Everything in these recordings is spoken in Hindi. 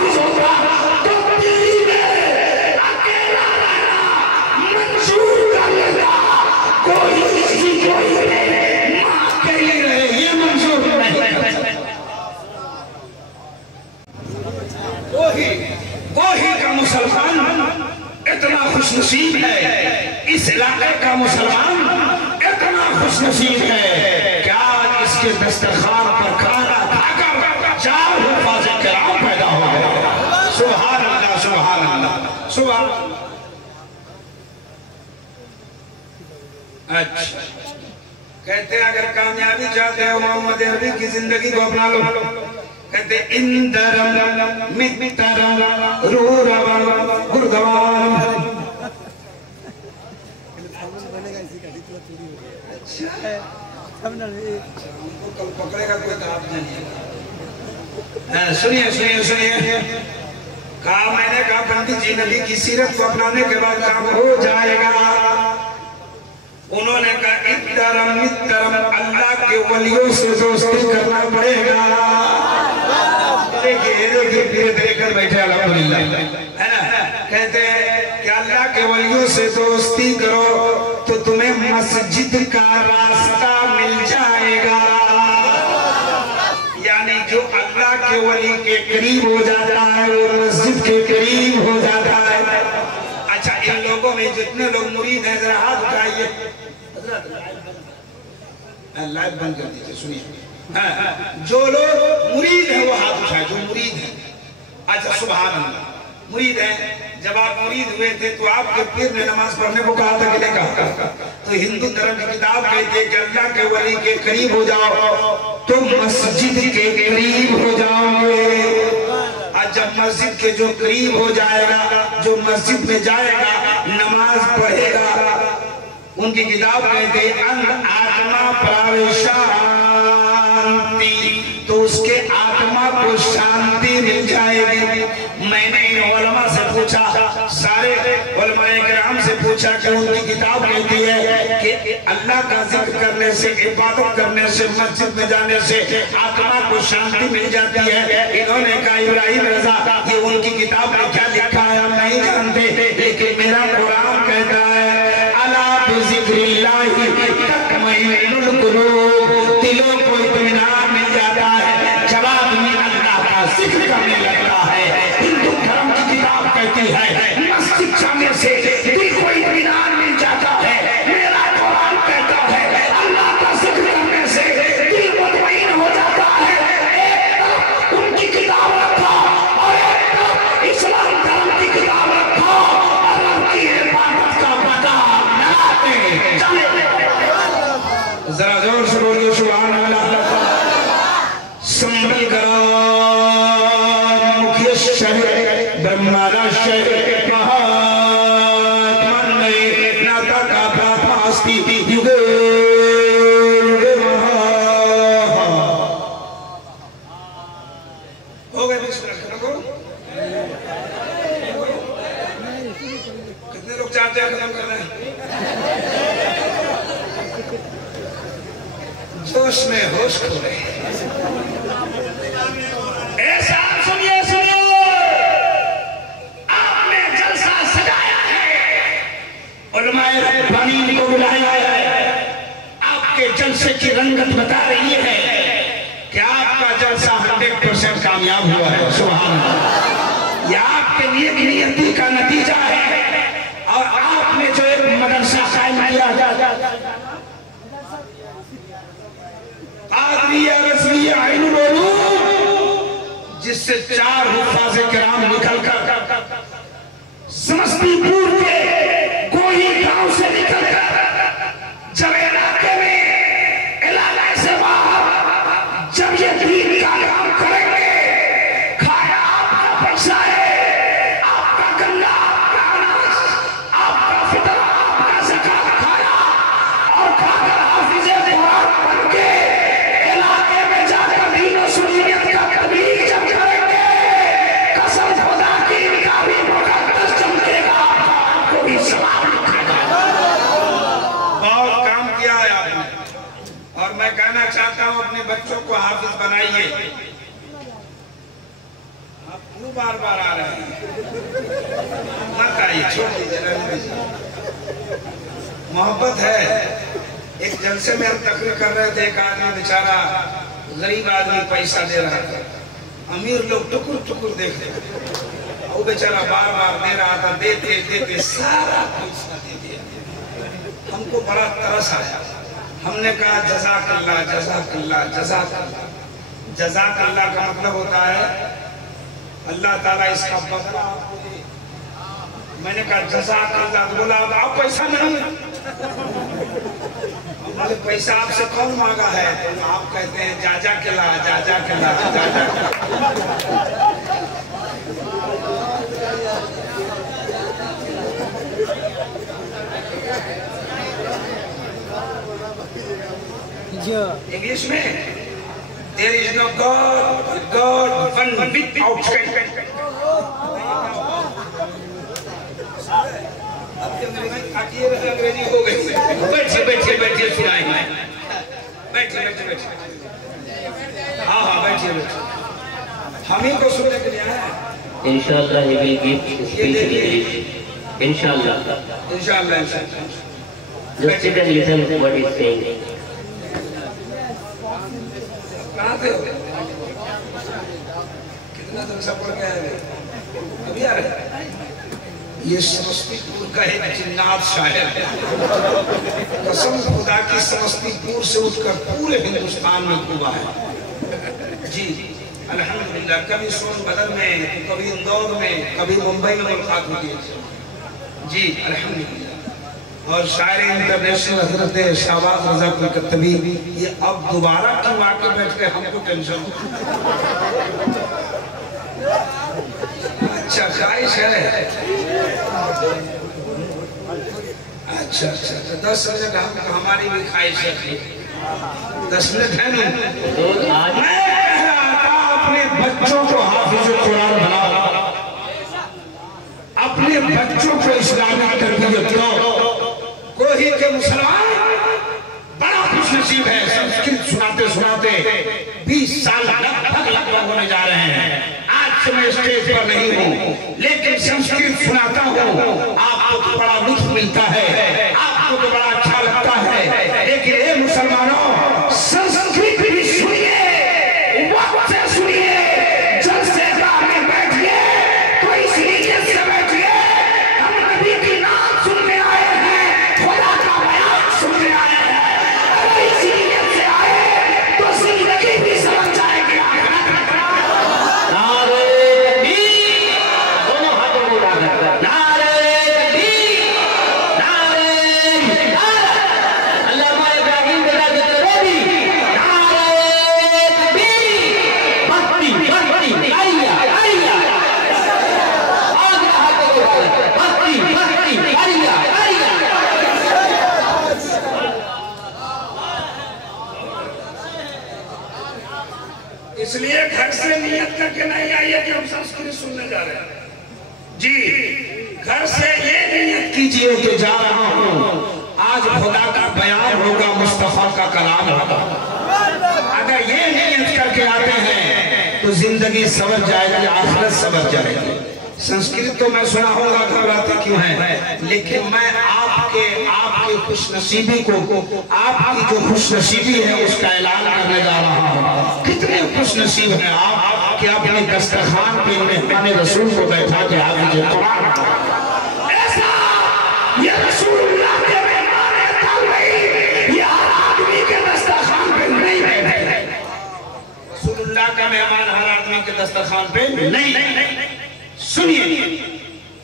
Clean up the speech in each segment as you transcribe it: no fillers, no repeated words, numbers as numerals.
हाफिज होता तो दिल्ली में अकेला रहना मंजूर कर लेता, कोई किसी कोई अकेले रहे ये मंजूर नहीं करता। वही का मुसलमान इतना खुशनसीब है, इस इलाके का मुसलमान इतना खुशनसीब है क्या इसके दस्तरखान पर खाना खाकर 4 हुफ़ाज़े किराम पैदा हो गए। सुभान अल्लाह, सुभान अल्लाह, सुभान। अच्छा, कहते हैं अगर कामयाबी चाहते हो मोहम्मद अरबी की जिंदगी को अपना लो। कहते इंदरम मित्रम रूरवम गुरगवान। हमको कल पकड़ेगा कोई तो आप नहीं। सुनिए सुनिए सुनिए, कहा मैंने कहा पंडित जी नबी की सीरत को अपनाने के बाद काम हो जाएगा। उन्होंने कहा इत्तरम मित्रम, अल्लाह के वलियों से दोस्ती करना पड़ेगा। धीरे कर बैठे अल्हम्दुलिल्लाह, है ना। कहते हैं कि अल्लाह के वलियों से दोस्ती करो तो तुम्हें मस्जिद का रास्ता मिल जाएगा। यानी जो अल्लाह के वली के करीब हो जाता है वो मस्जिद के करीब हो जाता है। अच्छा, इन लोगों में जितने लोग मुरीद हैं जरा हाथ उठाइए। लाइव बंद कर दीजिए, सुनिए। जो लोग मुरीद हैं वो हाथ उठाए, जो मुरीद हैं। अच्छा, सुभान अल्लाह, मुरीद हैं। जब आप मुरीद हुए थे तो आपके पीर ने नमाज पढ़ने को कहा था कि नहीं कहा? तो हिंदू धर्म की किताब कहती है कि अल्लाह के वली के करीब हो जाओ तो मस्जिद के करीब हो जाओगे। और जब मस्जिद के जो करीब हो जाएगा, जो मस्जिद में जाएगा, नमाज पढ़ेगा, उनकी किताब कहते हैं आत्मा प्रावेशांति, तो उसके आत्मा को शांति मिल जाएगी। मैंने इन उलमा से पूछा, सारे उलमाए किराम से पूछा कि उनकी किताब कहती है कि अल्लाह का जिक्र करने से, इबादत करने से, मस्जिद में जाने से आत्मा को शांति मिल जाती है। इन्होंने कहा इब्राहिम रजा, ये उनकी किताब में क्या लिखा है हम नहीं जानते, लेकिन मेरा कुरान कहता है दिलों को इत्मीनान मिल जाता है, जवाब में अल्लाह का जिक्र करने लगता है। हिंदू धर्म की किताब कहती है मस्जिद जाने से दिल को इत्मीनान मिल जाता है। मेरा कुरान कहता है अल्लाह का जिक्र करने से दिल मुतमईन हो जाता है। एक तरफ उनकी किताब रखा और एक तरफ इस्लाम धर्म की किताब रखा और उनकी इबादत का पता लगाते चले। जरा जोर से बोलिए सुभान अल्लाह। संभल करो मुख्य शहर ब्रह्मारा शहर महात्मा ने नाता का प्राथास्ति युगे हो गए। कितने लोग चाहते हैं खत्म करना है? जोश में होश खो रहे। ऐसा सुनिए सुनिए, आपने जलसा सजाया है, उलमाए रब्बानी को बुलाया है, आपके जलसे की रंगत बता रही है कि आपका जलसा 100% कामयाब हुआ है। सुभान अल्लाह, यह आपके लिए नियति का नतीजा है। और आपने जो एक मदरसा कायम किया जिससे 4 हुफ़ाज़े किराम निकलकर समस्तीपुर के कोई गांव से निकलकर जब इलाके में इलाके से बाहर जब ये दीन का काम करेंगे, खाया आपका पैसा है, आपका गन्ना, आपका अनाज, आपका फितर, आपका ज़कात खाया और खाकर हाफिज़े कुरान बन के इलाके में जाकर दीन और सुन्नियत का तबलीग जब करेंगे, कसम खुदा की इनका भी मुक़द्दस चमकेगा, आपको भी सवाब मिलेगा। बहुत काम किया है आपने और मैं कहना चाहता हूं अपने बच्चों को हाफिज बनाइए। आप क्यों बार बार आ रहे हैं? मत आइए, छोड़ दीजिए। मोहब्बत है। एक जलसे में हम तकरीर कर रहे थे, एक आदमी बेचारा गरीब आदमी पैसा दे रहा था, अमीर लोग टुकुर टुकुर देख रहे थे, वो बेचारा बार बार दे रहा था, देते देते सारा पैसा दे दिया। हमको बड़ा तरस आया। हमने कहा जज़ाकल्लाह जज़ाकल्लाह जज़ाकल्लाह। जज़ाकल्लाह का मतलब होता है अल्लाह ताला इसका बदला आपको दे। मैंने कहा जज़ाकल्लाह, तो बोला अब आप पैसा नहीं। हमारे पैसा आपसे कौन मांगा है? तो आप कहते हैं जाजा किला जाजा किला जाजा। इंग्लिश में there is no God, God one without kind। अंग्रेजी हो गई। बैठिए बैठिए बैठिए, सुनाएंगे। बैठिए बैठिए बैठिए। हाँ हाँ बैठिए बैठिए, हम ही को सुनने के लिए आए। इंशाअल्लाह he will give speech in English। इंशाअल्लाह इंशाअल्लाह इंशाअल्लाह। Just sit and listen what he is saying। कहाँ थे? कितना दिन से पढ़ के आए? अभी आ रहे? ये समस्तीपुर का एक जिन्नात शायर है। कसम खुदा की, समस्तीपुर से उठकर पूरे हिंदुस्तान में घूमा है जी अल्हम्दुलिल्लाह। कभी सोनभद्र में, कभी इंदौर में, कभी मुंबई में मुलाकात होती है जी अल्हम्दुलिल्लाह। और शायर इंटरनेशनल हजरत शाहबाज रजा कलकत्तवी, ये अब दोबारा क्यों आके बैठ गए, हमको टेंशन। अच्छा ख्वाहिश है। अच्छा अच्छा, 10 मिनट हमारी भी ख्वाहिश है। 10 मिनट है ना? अपने बच्चों को हाफिज़ कुरान बनाओ, अपने बच्चों को इस्लामी तरबियत दो। कोही के मुसलमान बड़ा खुशनसीब है, संस्कृत सुनाते सुनाते 20 साल लगभग होने जा रहे हैं। आज से मैं स्टेज पर नहीं हूँ, लेकिन संस्कृत सुनाता हूँ। आपको तो बड़ा लुत्फ मिलता है, आपको तो बड़ा अच्छा लगता है। लेकिन ये मुसलमानों, संस्कृत भी सुनिए, वक्त से सुनिए, जलसे में बैठिए तो इस नीयत से बैठिए हम नबी की नाम सुनने आए हैं, खुदा का बयान सुनने आए हैं। अगर इस नीयत से आए तो जिंदगी भी समझ जाएगी। इसलिए घर से नियत करके नहीं आइए कि हम संस्कृत सुनने जा रहे हैं जी। घर से ये नियत कीजिए कि जा रहा हूँ, आज खुदा का बयान होगा, मुस्तफा का कलाम होगा। अगर ये नियत करके आते हैं तो जिंदगी संवर जाएगी, आखिरत संवर जाएगी। संस्कृत तो मैं सुना होगा, घबराते क्यों हैं? लेकिन मैं आपके खुशनसीबी को, आपकी जो खुशनसीबी है उसका ऐलान करने जा रहा हूँ। कितने खुशनसीब हैं आप कि अपने दस्तरखान पे मेहमान रसूल को बैठा के आप मुझे कुरान। ऐसा ये रसूलुल्लाह के मेहमान ये हर आदमी के दस्तरखान पे नहीं बैठे। रसूलुल्लाह का मेहमान हर आदमी के दस्तरखान पे नहीं। सुनिए,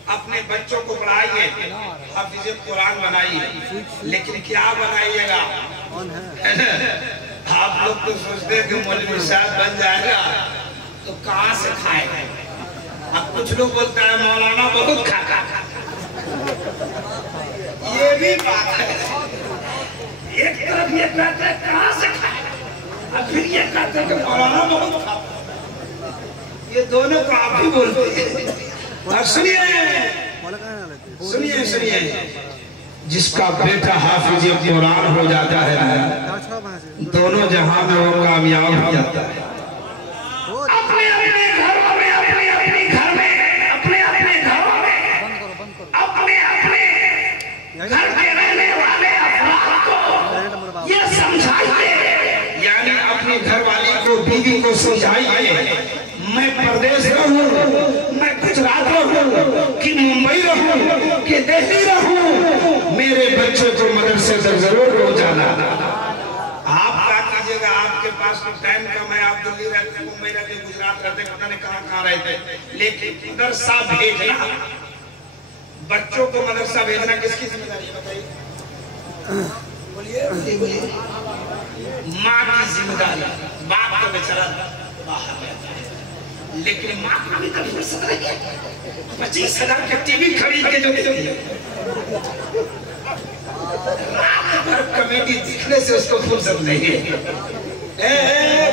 अपने बच्चों को पढ़ाइए, हाफिज़ कुरान बनाइए, लेकिन क्या बनाइएगा? आप लोग तो सोचते हैं कि मौलवी साहब बन जाएगा तो कहाँ से खाएगा? अब कुछ लोग बोलता है मौलाना बहुत खाता, ये भी बात है। एक तरफ ये कहते हैं कहाँ से खाएगा, और फिर ये कहते हैं कि मौलाना बहुत खाता। ये दोनों को आप ही बोलते हैं। और सुनिए सुनिए सुनिए, जिसका बेटा हाफिज कुरान हो जाता है ना, दोनों जहां में वो कामयाब हो जाता है। अपने अपने घरों में अपने प्रदेश रहूं, मैं गुजरात रहूं कि मुंबई रहूं कि दिल्ली रहूं, मेरे बच्चे को मदरसे से जरूर रोजाना। आप क्या कीजिएगा, आपके पास तो टाइम कम है, आप दिल्ली रहते, मुंबई रहते, गुजरात रहते, पता नहीं कहाँ रहते, लेकिन मदरसा भेजना, बच्चों को मदरसा भेजना किसकी जिम्मेदारी है बताइए? बोलिए बोलिए। माँ की जिम्मेदारी, बाप का बेचारा बाहर रहता है, लेकिन माँ का भी कभी फुर्सत नहीं है। 25,000 का टीवी खरीद के जो देती है, रात भर कमेटी दिखने से उसको फुर्सत नहीं है।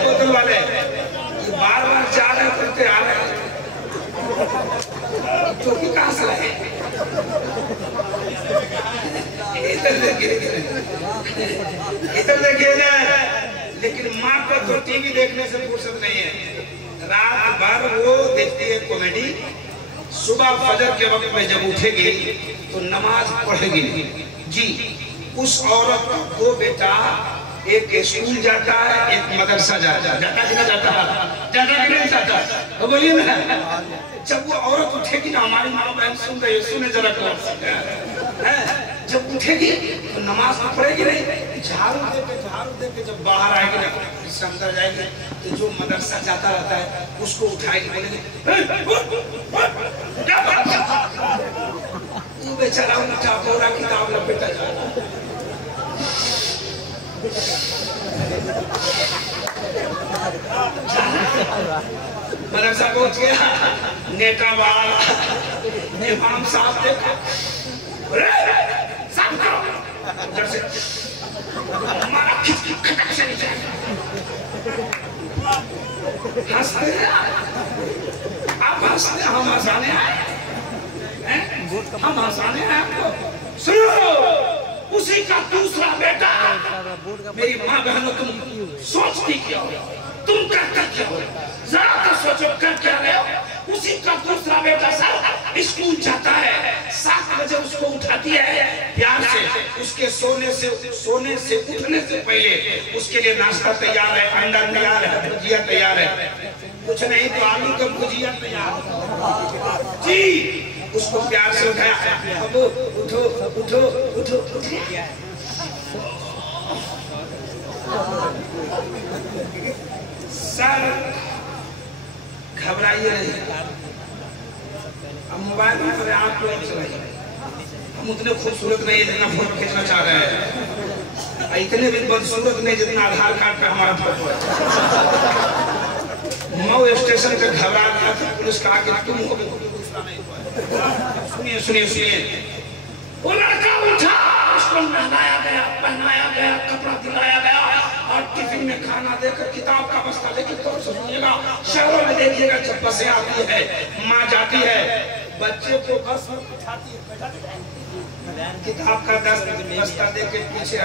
बोतल वाले ये बार-बार जा रहे करते आ रहे हैं, तो भी कहाँ से आए? इधर देखिए ना, लेकिन माँ को तो टीवी देखने से फुर्सत नहीं है। रात भर वो देखती है कॉमेडी, सुबह फजर के वक्त में जब उठेगी तो नमाज पढ़ेगी। जी, उस औरत का 2 बेटा, एक स्कूल जाता है, एक मदरसा जाता है। जाता कि नहीं जाता? जाता कि नहीं जाता? तो बोलिए ना, जब वो औरत उठेगी ना, हमारी माँ बहन सुन रही है, सुने जरा जब उठेगी तो नमाज तो पढ़ेगी नहीं, झाड़ू देके जब बाहर आएगी ना, अंदर जाएगी तो जो मदरसा जाता रहता है उसको उठाएगी, बोलेगी वो बेचारा उल्टा बोरा किताब लपेटा जाएगा। मदरसा पहुंच गया, नेता वाला इमाम साहब देखा, साफ करो उधर से, हमारा खटक से नीचे हंसते हैं। आप हंसते, हम हंसाने आए, हम हंसाने आए आपको। सुनो, उसी का दूसरा बेटा, मेरी माँ बहनों, तुम सोचती क्या हो, तुम करते क्या हो, जरा तो सोचो कर क्या रहे हो। उसी का दूसरा बेटा सर स्कूल जाता है, 7 बजे उसको उठाती है प्यार से, उसके सोने से उठने से पहले उसके लिए नाश्ता तैयार है, अंडा तैयार है, भुजिया तैयार है, कुछ नहीं तो आलू का भुजिया तैयार जी। उसको प्यार से उठाया, अब उठो उठो उठो उठो। सर घबराइए नहीं, हम मोबाइल में आप लोग चलाइए, हम उतने खूबसूरत नहीं है जितना फोटो खींचना चाह रहे हैं, इतने भी बदसूरत नहीं जितना आधार कार्ड पे हमारा फोटो है। मऊ स्टेशन पे घबरा गया था, पुलिस कहा कि तुम हो, दूसरा नहीं हुआ। सुनिए सुनिए सुनिए, वो लड़का उठा, उसको नहलाया गया, पहनाया गया, कपड़ा दिलाया गया और टिफिन में खाना देकर किताब का बस्ता लेकर तो सुनिएगा, शहरों में देखिएगा जब बसें आती है, माँ जाती है, बच्चे को बस में उठाती है, किताब का बस्ता देकर पीछे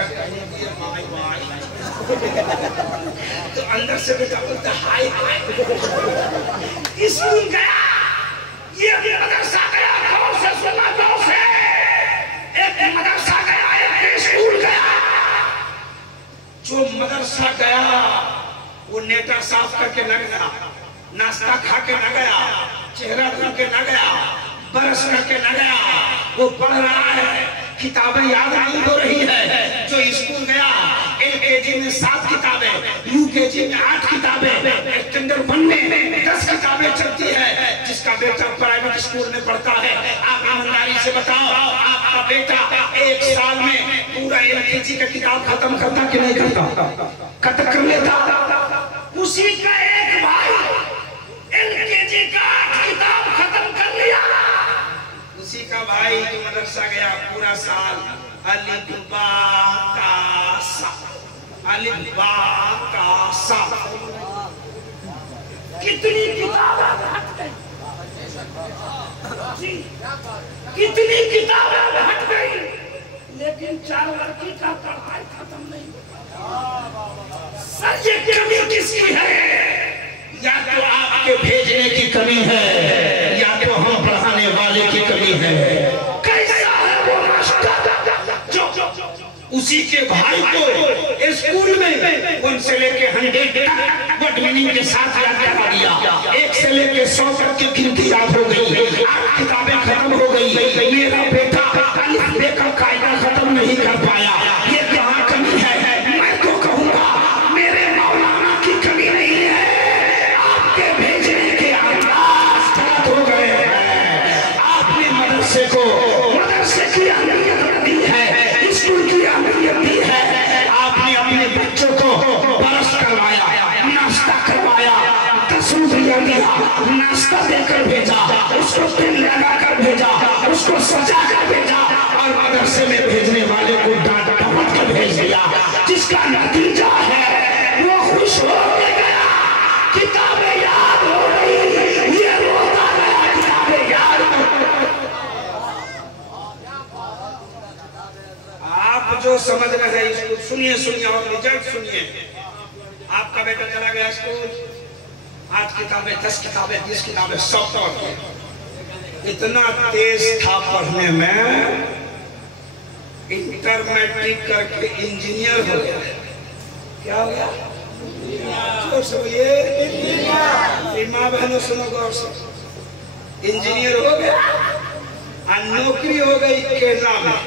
तो अंदर से बेटा बोलता हाय हाय। स्कूल गया, ये मदरसा गया, गाँव से सुना, गाँव से एक मदरसा गया, एक स्कूल गया। जो मदरसा गया वो नेटा साफ करके न गया, नाश्ता खा के न गया, चेहरा धो के न गया, बरस करके न गया, वो पढ़ रहा है, किताबें याद नहीं हो रही है। जो स्कूल गया, LKG में 7 किताबें, UKG में 8 किताबें, स्टैंडर्ड 1 में 10 किताबें चलती है। जिसका बेटा प्राइवेट स्कूल में पढ़ता है, आप ईमानदारी से बताओ, आपका बेटा 1 साल में पूरा LKG का किताब खत्म करता कि नहीं करता? खत्म कर लेता। उसी का एक भाई LKG का 8 किताब खत्म कर लिया। उसी का भाई जो मदरसा गया पूरा साल अलिफ बा ता सा, अलिफ बा ता सा, कितनी किताबें हट गई, कितनी किताबें हट गई, लेकिन 4 लड़की का पढ़ाई खत्म नहीं। सर ये कमी किसकी है? या तो आपके भेजने की कमी है, या तो हम पढ़ाने वाले की कमी है। कैसा है वो मास्टर जो उसी के भाई को स्कूल में 1 से लेके 100 गुड मीनिंग के साथ याद करा दिया। 1 से लेके 100 तक की गिनती याद हो गई। 8 किताबें खत्म हो गई। मेरा बेटा अलिफ बे का कायदा खत्म नहीं कर पाया। ये कहाँ कमी है? मैं तो कहूँगा मेरे मौलाना की कमी नहीं है, आपके भेजने के अंदाज गलत हो गए हैं। आपने मदरसे की अहमियत दी है, स्कूल की अहमियत दी है। आपने अपने बच्चों को ब्रश करवाया, नाश्ता करवाया, 10 रुपया दिया, नाश्ता देकर भेजा, उसको पेन लगा कर भेजा, उसको सजा कर भेजा और मदरसे में भेजने वाले को डांट डपट कर भेज दिया। जिसका नतीजा है वो खुश हो गया, किताबें याद हो गई, ये रोता गया, किताबें याद हो गई। आप जो समझ रहे हैं इसको सुनिए और रिजल्ट सुनिए। आपका बेटा चला गया स्कूल, 8 किताबें, 10 किताबें, 20 किताबें सब पढ़ गए। इतना तेज था पढ़ने में, इंटर मैट्रिक करके इंजीनियर हो गया। क्या हो गया? जोर से बोलिए, माँ बहनों सुनो गौर से। इंजीनियर हो गया और नौकरी हो गई केरला में।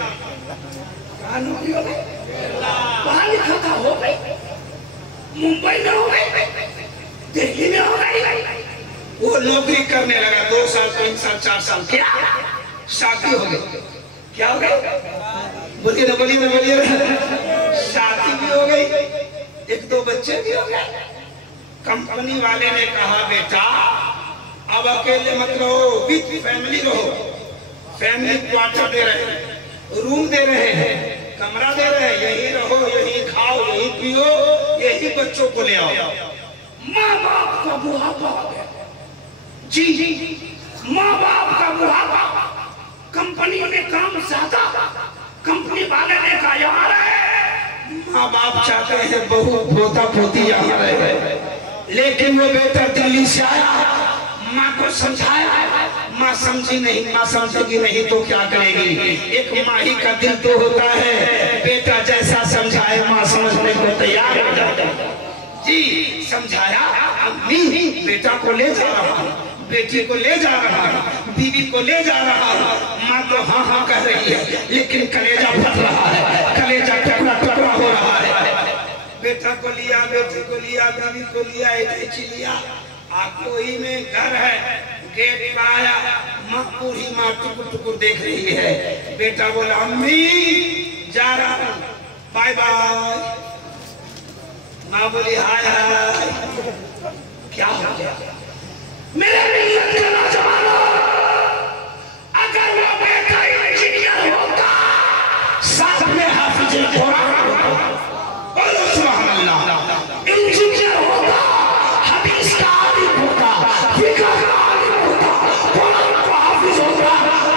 नौकरी हो गई, पढ़ा लिखा था, हो गई, मुंबई में हो गई, दिल्ली में हो गई। वो नौकरी करने लगा 2 साल, 3 साल, 4 साल, क्या शादी हो गई। क्या हो गई? बोलिए ना, बोलिए ना, बोलिए ना। शादी भी हो गई, 1-2 बच्चे भी हो गए। कंपनी वाले ने कहा बेटा अब अकेले मत रहो, विद फैमिली रहो। फैमिली क्वार्टर दे रहे हैं, रूम दे रहे हैं, कमरा दे रहे हैं, यही रहो, यही खाओ, यही पियो, यही बच्चों को ले आओ। माँ बाप का बुढ़ापा आ गया। जी, माँ बाप का बुढ़ापा। कंपनी में काम ज्यादा, कंपनी वाले ने कहा यार माँ बाप चाहते हैं बहू पोता पोती यहाँ रहे, लेकिन वो बेटा दिल्ली से आया, माँ को समझाया, माँ समझी नहीं, माँ समझेगी नहीं तो क्या करेगी। एक माँ ही का दिल तो होता है, बेटा जैसा समझाए माँ समझने को तैयार हो जाता है। जी, समझाया, अम्मी बेटा को ले जा रहा हूँ, बेटी को ले जा रहा हूँ, बीवी को ले जा रहा हूँ। माँ तो हाँ हाँ कह रही है, लेकिन कलेजा फट रहा है, कलेजा टुकड़ा टुकड़ा हो रहा है। बेटा को लिया, बेटी को लिया, बीवी को लिया, एक लिया। कोई में घर है, गेट पर आया, माँ पूरी माँ टुकुर टुकुर देख रही है। बेटा बोला अम्मी जा रहा हूँ, बाय बाय। माँ बोली हाय हाय। क्या हो गया? मेरे मिल्लत के नौजवानों, अगर वो बेटा इंजीनियर होता, साथ में हाफिज़ कुरान होता, बोलो सुभान अल्लाह, इंजीनियर होता, हदीस का आलिम होता, फिक़ह का आलिम होता, कुरान का हाफिज़ होता,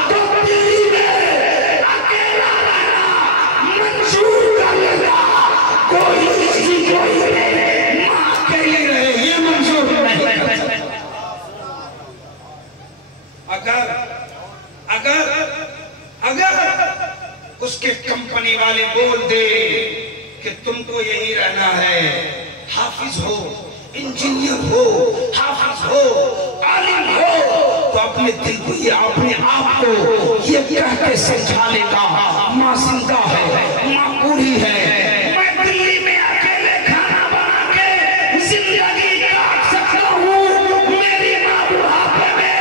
तो दिल्ली में अकेला रहना मंजूर कर लेता। कोई किसी कोई माँ अकेली रहे ये मंजूर नहीं करता। अगर उसके कंपनी वाले बोल दे कि तुमको यही रहना है, हाफिज हो, इंजीनियर हो, हाफिज हो, आलिम हो, तो अपने दिल को ये अपने आप को ये कह के समझा लेगा माँ जिंदा है, माँ पूरी है। मैं दिल्ली में अकेले खाना बना के जिंदगी काट सकता हूँ, मेरी माँ बुढ़ापे में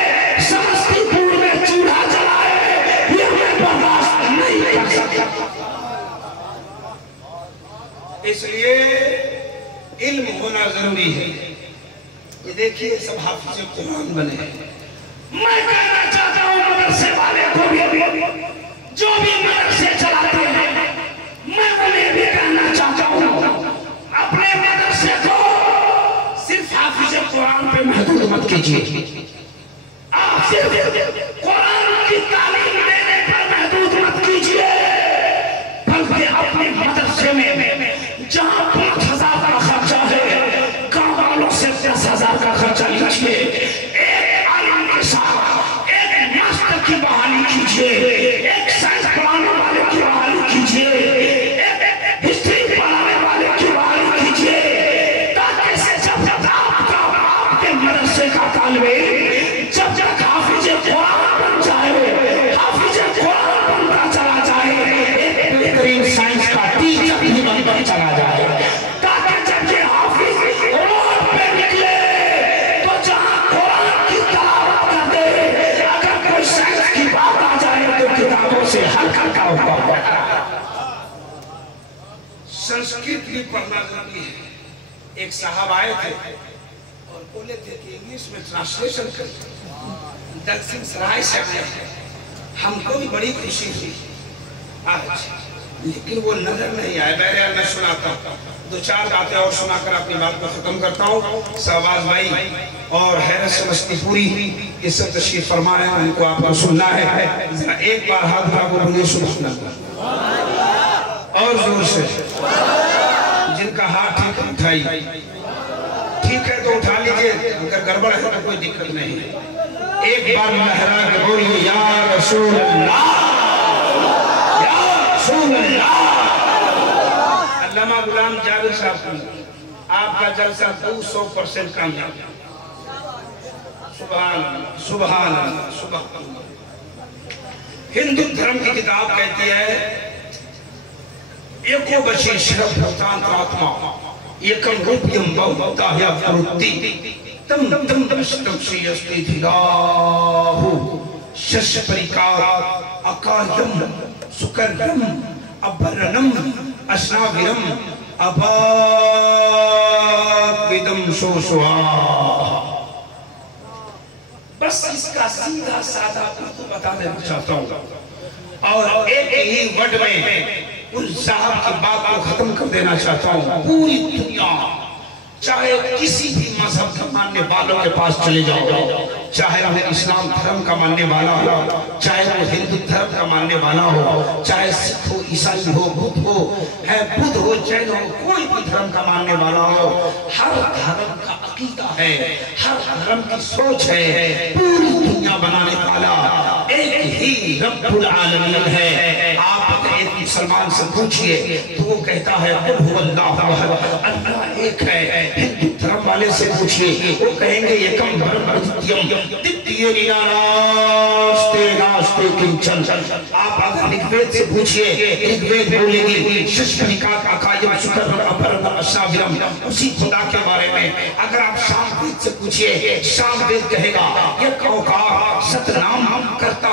समस्तीपुर में चूल्हा जलाए, ये मैं बर्दाश्त नहीं कर सकता। इसलिए इल्म होना जरूरी है। ये देखिए सब हाफिज़ कुरान बने। मैं कहना चाहता हूँ मदरसे वाले को भी, जो भी मदरसे चलाते हैं, मैं उन्हें भी कहना चाहता हूँ अपने मदरसे को सिर्फ हाफिज़ कुरान पे महदूद मत कीजिए। आप सिर्फ कुरान की तालीम देने पर महदूद मत कीजिए, बल्कि अपने मदरसे में जहाँ 5,000 का खर्चा है, गाँव वालों से 10,000 का खर्चा लीजिए, एक आलिम के साथ एक मास्टर की बहाली कीजिए, एक साइंस पढ़ाने वाले की बहाली कीजिए, एक एक साहब आए थे और बोले थे कि इंग्लिश में ट्रांसलेशन कर। दक्षिण सराय से आए हैं, हमको भी बड़ी खुशी हुई आज, लेकिन वो नजर नहीं आए। बहरहाल मैं सुनाता हूँ, दो चार बातें और सुनाकर अपनी बात को खत्म करता हूँ। शहबाज भाई और हैरत समस्तीपुरी ये सब तशरीफ फरमाए हैं, उनको आपको सुनना है। जरा एक बार हाथ उठा को बोलिए सुबह और जोर से। जिनका हाथ ठीक है उठाइए, ठीक है तो उठा लीजिए, अगर गड़बड़ है तो कोई दिक्कत नहीं है। एक बार लहरा के बोलिए या रसूल अल्लाह, या रसूल अल्लाह। अल्लामा गुलाम जावेद साहब, आपका जलसा 200% कामयाब। सुभान अल्लाह, सुभान अल्लाह, सुभान अल्लाह। हिंदू धर्म की किताब कहती है एको बशी शरफ आत्मा एकम रूपयम बहुताया प्रवृत्ति तम तम अष्टम श्रीयस्ति धिराहु शशपरिकार अकायम सुकर्णम अभरणम अश्नाविरम अबाविदम सोसुआ। बस इसका सीधा साधा आपको बता देना चाहता हूँ और एक ही वर्ड में उन साहब की बात को खत्म कर देना चाहता हूँ। पूरी दुनिया चाहे किसी भी मजहब के मानने वालों के पास चले जाओ, चाहे वो इस्लाम धर्म का मानने वाला हो, चाहे वो हिंदू धर्म का मानने वाला हो, चाहे सिख हो, ईसाई हो, बुद्ध हो, जैन हो, कोई भी धर्म का मानने वाला हो, हर धर्म का अकीदा है, हर धर्म की सोच है। पूरी दुनिया बनाने वाला एक ही रब्बुल आलमीन है। आप एक मुसलमान से पूछिए तो वो कहता है अल्लाह एक है। हिंदू धर्म वाले से पूछिए वो कहेंगे एकम आप अगर ऋग्वेद से पूछिए, ऋग्वेद बोलेगी उसी खुदा के बारे में। अगर आप सामवेद से पूछिए, सामवेद कहेगा ये कौकार सतनाम करता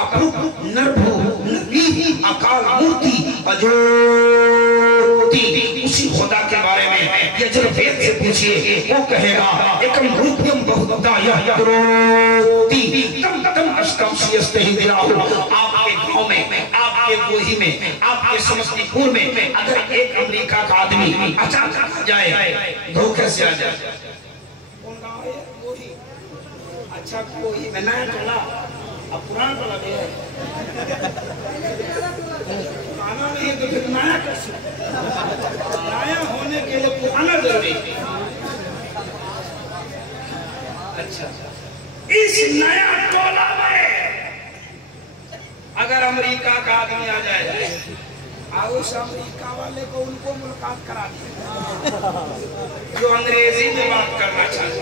नरभू नबी अकाल मूर्ति अजोति, उसी खुदा के बारे में। यजुर्वेद से पूछिए वो कहेगा एकम रूपम बहुधा यह्रोति तम तम अष्टम श्रीयस्ते हिराहु। आपके गांव में, आपके गोही में, आपके समस्तीपुर में अगर एक अमेरिका का आदमी अचानक आ जाए, धोखे से आ जाए, अच्छा कोई में नया टोला अब पुराना टोला भी है, पुराना नहीं है तो फिर नया कैसे? नया होने के लिए पुराना जरूरी है। अच्छा, इस नया टोला में अगर अमेरिका का आदमी आ जाए, उस अमेरिका वाले को उनको मुलाकात करा दी जो अंग्रेजी में बात करना चाहते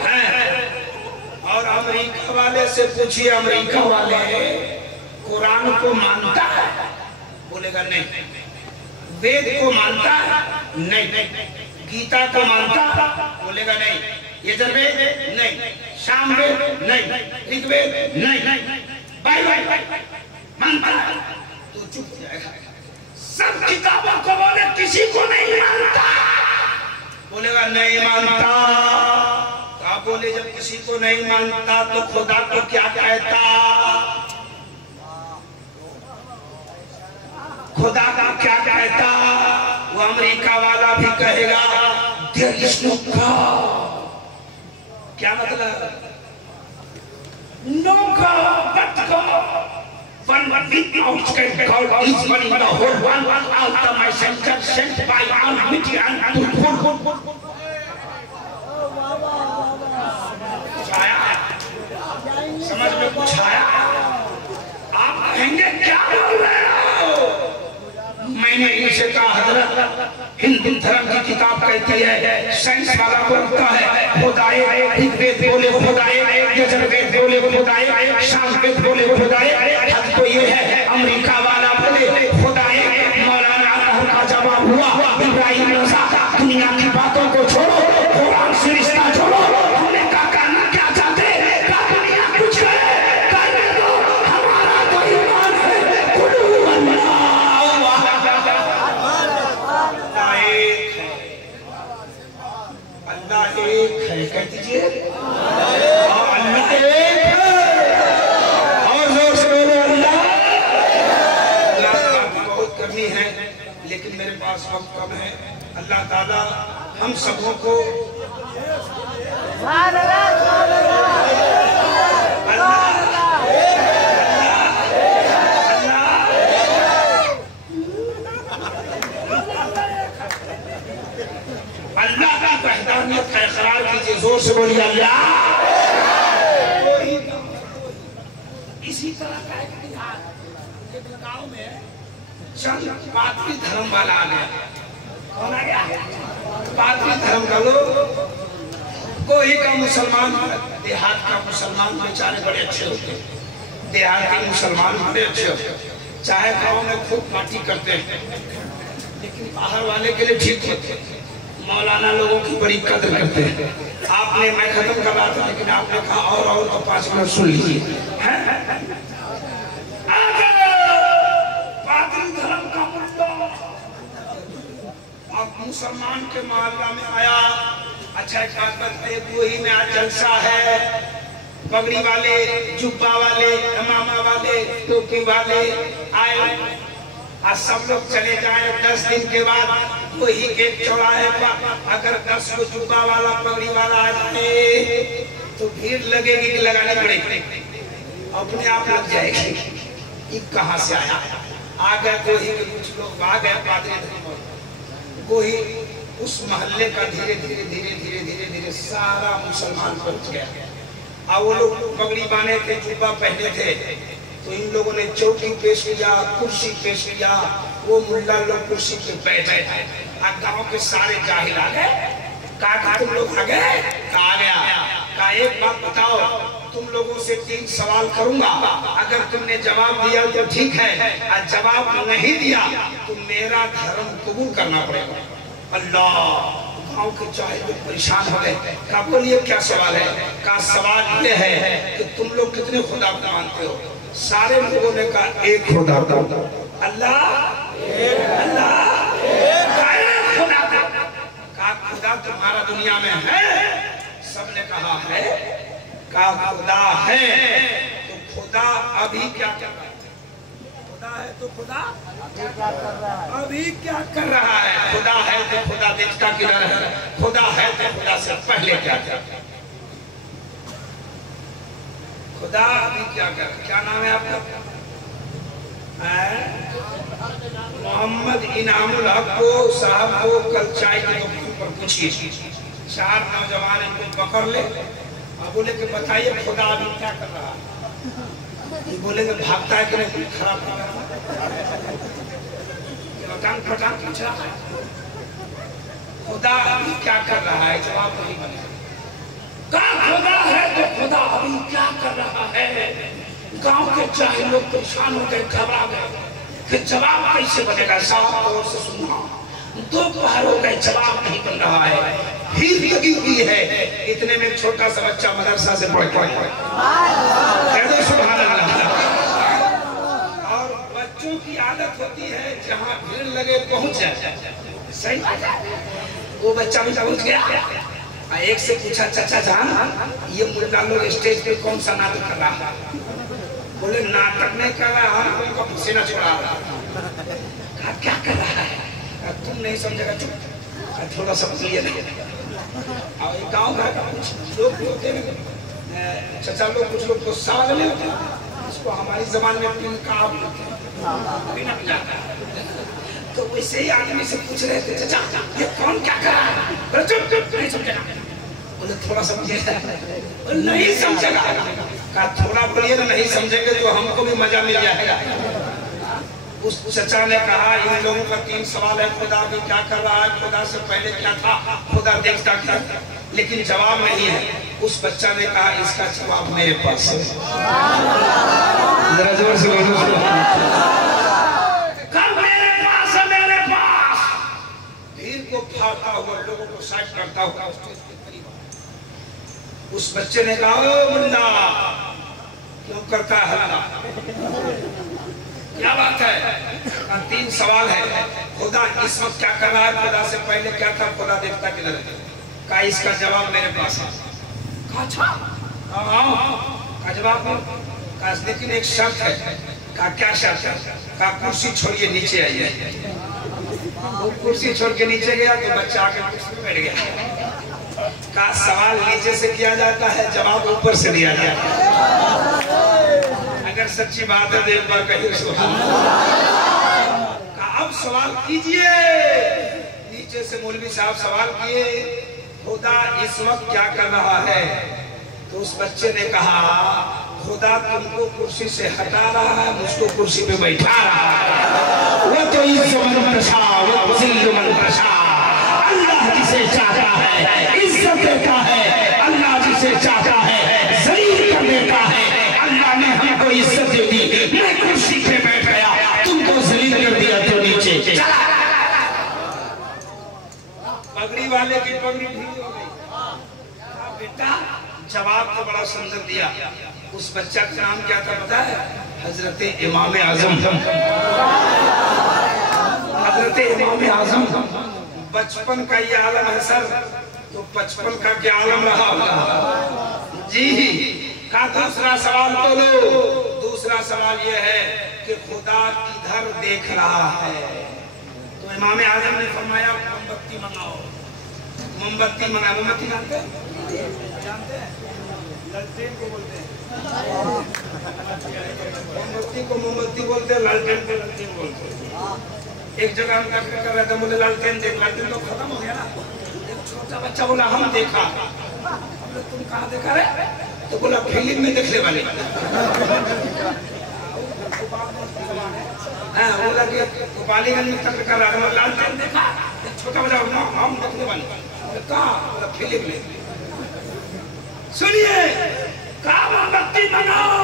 हैं। और अमेरिका वाले से पूछिए, अमेरिका वाले कुरान को मानता है? बोलेगा नहीं। वेद को मानता है? नहीं। गीता को मानता? बोलेगा नहीं। यजुर्वेद नहीं, सामवेद नहीं, ऋग्वेद नहीं, बाइबल मानता है तो चुप हो जाएगा। सब किताबों को बोले किसी को नहीं मानता, बोलेगा नहीं मानता। आप बोले जब किसी को नहीं मानता तो खुदा को क्या कहता? खुदा का क्या कहता? वो अमेरिका वाला भी कहेगा देयर इज नो गॉड। क्या मतलब? No God but God. One without God is one in the whole one, after my center sent by Almighty and full. आया? समझ में कुछ आया? आप कहेंगे क्या बोल रहे हो? मैंने इनसे कहा हजरत हिंदू धर्म की किताब कहती है, साइंस वाला बोलता है खुदाए, ऋग्वेद बोले खुदाए, यजुर्वेद बोले खुदाए, सामवेद बोले खुदाए। अब तो ये है अमेरिका वाला बोले खुदाए। मौलाना का जवाब हुआ इब्राहिम रज़ा, दुनिया की बातों को छोड़ो, कुरान से रिश्ता छोड़ो। हमने कहा कहना क्या चाहते हैं? दुनिया कुछ करे, कहने दो, हमारा तो ईमान है। कुलू अल्लाह वक्त कम है। अल्लाह ताला हम सबों को अल्लाह की वहदानियत का इकरार कीजिए, जोर से बोलिए अल्लाह। इसी तरह का एक गांव में चंद पात्री धर्म वाला आ गया। कौन आ गया? पात्री धर्म का लोग। कोई का मुसलमान, देहात का मुसलमान बेचारे बड़े अच्छे होते हैं, देहात के मुसलमान बड़े अच्छे होते हैं, चाहे गाँव में खूब पार्टी करते हैं, लेकिन बाहर वाले के लिए ठीक होते हैं। मौलाना लोगों की बड़ी कदर करते हैं। आपने, मैं खत्म कर रहा था लेकिन आपने कहा और तो 5 मिनट सुन लीजिए। पात्री धर्म का मुद्दा अब मुसलमान के मोहल्ला में आया। अच्छा एक बात बताइए, वही में आज जलसा है, पगड़ी वाले, जुब्बा वाले, इमामा वाले, टोपी वाले आए, आज सब लोग चले जाए। 10 दिन के बाद वही एक चौराहे पर अगर 10 को जुब्बा वाला, पगड़ी वाला आ जाए तो भीड़ लगेगी कि लगानी पड़ेगी? अपने आप लग जाएगी। ये कहाँ से आया? आ गए कोई के कुछ लोग आ गए पादरी धर्म, कोई उस मोहल्ले का धीरे धीरे धीरे धीरे धीरे धीरे सारा मुसलमान पहुंच गया। अब वो लोग पगड़ी बांधे थे, जुब्बा पहने थे, तो इन लोगों ने चौकी पेश किया, कुर्सी पेश किया, वो मुल्ला लोग कुर्सी पे बैठे। गाँव के सारे जाहिल आ गए। कहा तुम लोग आ गए? कहा गया। कहा एक बात बताओ, तुम लोगों से 3 सवाल करूंगा, अगर तुमने जवाब दिया तो ठीक है, और जवाब नहीं दिया तो मेरा धर्म कबूल करना पड़ेगा। अल्लाह, गाँव के चाहे लोग परेशान हो गए। कहा बोलिए क्या सवाल है? कहा सवाल ये है कि तुम लोग कितने खुदा को मानते हो? सारे लोगों ने कहा एक खुदा को। अल्लाह अल्लाह कहा खुदा तुम्हारा दुनिया में है? सबने कहा है। कहा खुदा है तो खुदा अभी क्या कर रहा है? खुदा है तो खुदा अभी क्या कर रहा है? खुदा है तो खुदा देखता किधर है? खुदा है तो खुदा से पहले क्या क्या? खुदा अभी क्या कर? क्या नाम है आपका? मोहम्मद इनामुल हक को साहब को कल चाय की दुकान पर पूछिए, 4 नौजवान इनको पकड़ ले और बोले कि बताइए खुदा अभी क्या कर रहा है? ये बोलेंगे भागता है कि नहीं, खराब कर रहा है, पटान पूछ रहा है, खुदा अभी क्या कर रहा है? जवाब नहीं बनेगा। कहा खुदा है तो खुदा अभी क्या कर रहा है? गांव के चाहे लोग परेशान हो गए, घबरा गए कि जवाब कैसे बनेगा। साफ तौर से सुनना, 2 पहर हो गए, जवाब नहीं बन रहा है, भीड़ लगी हुई है। इतने में छोटा सा बच्चा मदरसा से पढ़ के सुभान अल्लाह। और बच्चों की आदत होती है जहाँ भीड़ लगे पहुंच जाए। सही बात है। वो बच्चा भी पहुंच गया। एक से पूछा, चाचा जान ये मुल्ला लोग स्टेज पे कौन सा नाटक कर रहा है? बोले नाटक नहीं कर रहा, हम उनको पसीना छुड़ा रहा। कहा क्या कर रहा है? तुम नहीं समझेगा, चुप, थोड़ा समझ लिया नहीं। और गाँव घर का कुछ लोग होते हैं, चाचा लोग, कुछ लोग गुस्सा वाले होते हैं, इसको हमारी जबान में पिनका बोलते हैं। तो वैसे ही आदमी से पूछ रहे थे, चाचा ये कौन क्या कर रहा है? चुप चुप, नहीं समझेगा। बोले थोड़ा समझिएगा। नहीं समझेगा। कहा थोड़ा बोलिए ना, नहीं समझेंगे तो हमको भी मजा मिल जाएगा। उस चचा ने कहा इन लोगों का 3 सवाल है, खुदा भी क्या कर रहा है, खुदा से पहले क्या था, खुदा देखता क्या, लेकिन जवाब नहीं है। उस बच्चा ने कहा इसका जवाब मेरे पास है। जरा जोर से बोलो, मेरे पास। भीड़ को फाड़ता हुआ, लोगों को साइड करता हुआ उस बच्चे ने कहा, ओ मुल्ला क्यों करता है हल्ला? क्या बात है? 3 सवाल है। खुदा इस वक्त क्या कर रहा है, खुदा से पहले क्या था, खुदा देखता किधर है? कहा इसका जवाब मेरे पास है। कहा अच्छा, का जवाब कहा लेकिन एक शर्त है। कहा क्या शर्त है? कहा कुर्सी छोड़िए नीचे आइए। वो कुर्सी छोड़ के नीचे गया तो बच्चा आके कुर्सी पे बैठ गया। का सवाल नीचे से किया जाता है, जवाब ऊपर से दिया जाता है। अगर सच्ची बात है तो एक बार कहिए सुभान अल्लाह। अब सवाल कीजिए। नीचे से मौलवी साहब सवाल किए, खुदा इस वक्त क्या कर रहा है? तो उस बच्चे ने कहा, खुदा तुमको कुर्सी से हटा रहा है, मुझको कुर्सी पे बैठा रहा है। वो तो अल्लाह जिसे चाहता है इज्जत देता है, अल्लाह जिसे चाहता है जलील कर देता है। अल्लाह ने हमको इज्जत दे दी, मैं कुर्सी पे बैठ गया, तुमको जलील कर दिया तो नीचे चला। पगड़ी वाले की पगड़ी ढीली हो गई। बेटा जवाब तो बड़ा सुंदर दिया। उस बच्चा का नाम क्या था पता है? हजरत इमाम आजम। हजरत इमाम आजम। बचपन का ये आलम है सर, तो बचपन का क्या आलम रहा होगा जी। का दूसरा सवाल बोलो। दूसरा सवाल ये है कि खुदा किधर देख रहा है? तो इमाम आजम ने फरमाया मोमबत्ती मंगाओ। मोमबत्ती मंगाओ। मोमबत्ती जानते हैं? लालटेन को बोलते हैं। मोमबत्ती को मोमबत्ती बोलते हैं, लालटेन को लालटेन बोलते हैं। एक जगह हम डॉक्टर कर रहे थे, बोले लालटेन देख। लालटेन तो खत्म हो गया ना। एक छोटा बच्चा बोला हम देखा। तुम कहाँ देखा रे? तो बोला फिल्म में देखने वाले। बोला कि गोपालीगंज में डॉक्टर कर रहा था, लालटेन देखा। छोटा बच्चा हम देखने वाले। कहाँ? फिल्म में। सुनिए, कहा मोमबत्ती मंगाओ।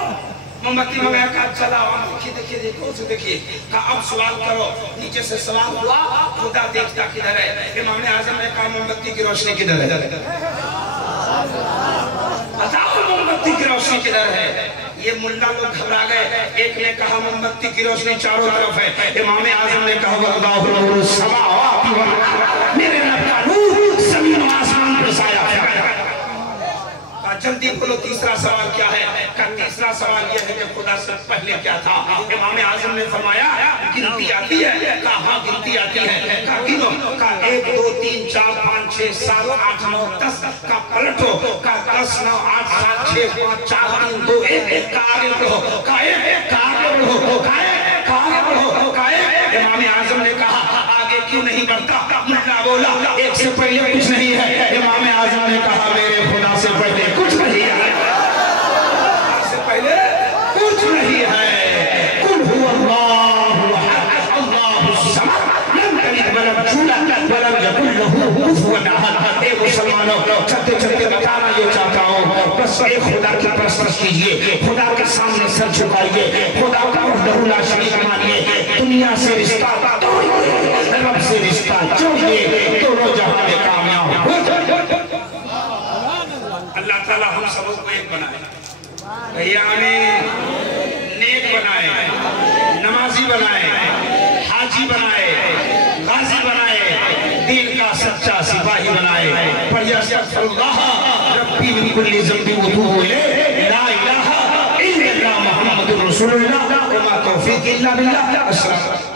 मोमबत्ती मंगाया, कहा चलाओ। देखिए देखिए देखो से देखिए। कहा अब सवाल करो। नीचे से सवाल हुआ, खुदा देखता किधर है? इमाम आजम ने कहा मोमबत्ती की रोशनी किधर है? बताओ मोमबत्ती की रोशनी किधर है? ये मुल्ला लोग घबरा गए। एक ने कहा मोमबत्ती की रोशनी चारों तरफ है। इमाम आजम ने कहा मेरे रब का नूर जमीन आसमान पर साया है। जल्दी बोलो तीसरा सवाल क्या है? का तीसरा सवाल यह है कि खुदा से पहले क्या था? इमाम आजम ने फरमाया गिनती आती है। कहा गिनती आती है। का गिनो। का 1 2 3 4 5 6 7 8 9 10 का पलटो। का 10 9 8 7 6 5 4 3 2 1 का आगे बढ़ो। का 1 का आगे बढ़ो। का 1 का आगे बढ़ो। का 1। इमाम आजम ने कहा आगे क्यों नहीं बढ़ता? मुल्ला बोला 1 से पहले कुछ नहीं है। इमाम आजम ने कहा मेरे खुदा से पहले कुछ नहीं है। से पहले कुछ नहीं है। कुल हुवल्लाहु अहद अल्लाहुस समद लम यलिद वलम यूलद वलम यकुल लहू कुफुवन अहद। ए मुसलमानों, चलते चलते बताना ये चाहता हूँ, बस एक खुदा की परस्तिश कीजिए, खुदा के सामने सर झुकाइए, खुदा का वहदहु ला शरीक मानिए। दुनिया से रिश्ता तोड़िए, रब से रिश्ता जोड़िए, दोनों जहां में कामयाब हो जाए। अल्लाह ताला हम सबको एक बनाए, भैया आमीन। नेक बनाए, नमाजी बनाए, हाजी बनाए, गाजी बनाए, दीन का सच्चा सिपाही बनाए। पर यस्तगफिरुल्लाह रब्बी मिन कुल्ली ज़ंबिन व तूबू इलैहि ला इलाहा इल्लल्लाह मुहम्मदुर रसूलुल्लाह व मा तौफीक़ी इल्ला बिल्लाह। अस्सलाम।